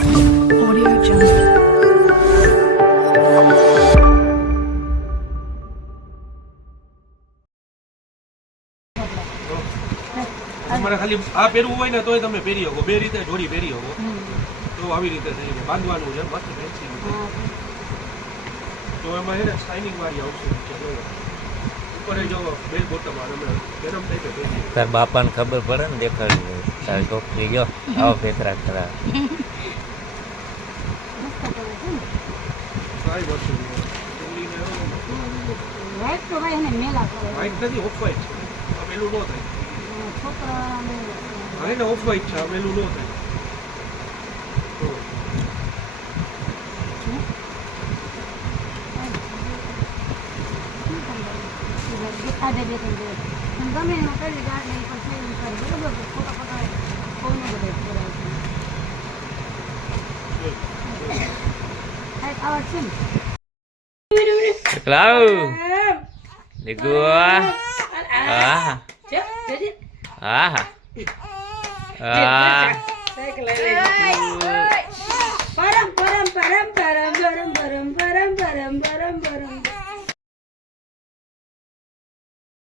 Audio Jungle. તમારે ખાલી આ પહેરવું હોય ને તોય તમે પહેરી શકો, બે રીતે જોડી પહેરી શકો. તો આવી રીતે થઈ જાય, બાંધવાનું છે મસ્ત ફેન્સી. તો એમાં છે ને શાઇનિંગ વાળી આવશે ઉપર જો બેલ બોટમ આવે ગરમ ટાઈપે પહેરી. તાર બાપાને ખબર પડે ને દેખાડવી તાર છોકરી ગયો આવો ફેકરા કરા સારી વસ્તુ વ્હાઈટ નથી, ઓફ વ્હાઈટ છે. અમેલું ન થાય. હા ને ઓફ વ્હાઈટ છે, અમેલું ન થાય. લાવ દેખો હા હા પરમ પરમ પરમ પરમ પરમ પરમ પરમ પરમ પરમ